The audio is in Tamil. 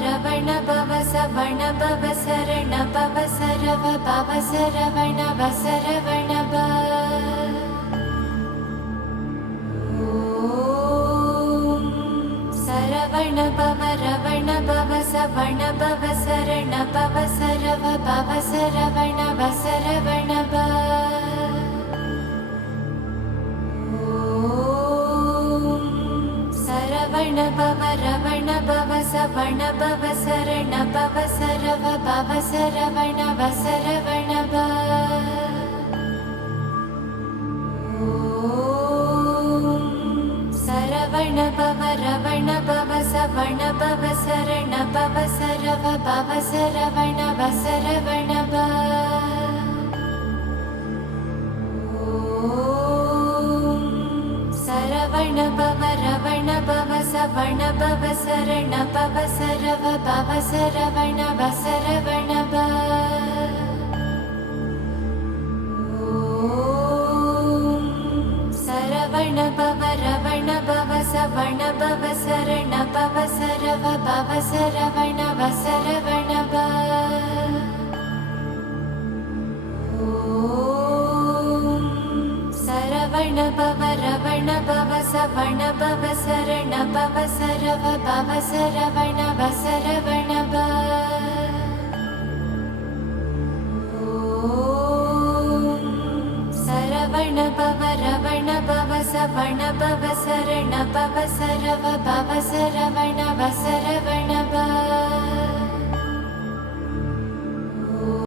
ரவண பவ சவண பவ சரண பவ சரவ பவ சரவண வசரவண ப சரவண பவ ரவண பவ சவண பவ சரண பவ சரவ பவ சரவண வசரவண ப சரவண பவ ரவண பவ சவண பவ சரண பவ சரவ பவ சரவண வசரவண ப சரவண பவ ரவண பவ சவண பவ சரண பவ சரவ பவ சரவண வசரவண ப சரவண பவ ரவண பவ சவண பவ சரண பவ சரவ பவ சரவண வசரவண ப சரவண பவ ரவண பவ சவண பவ சரண பவ சரவ பவ சரவண வசரவண ப சரவண பவ ரவண பவ சவண பவ சரண பவ சரவ பவ சரவண வசரவண ப சரவண பவ ரவண பவ சவண பவ சரண பவ சரவ பவ சரவண வசரவண ப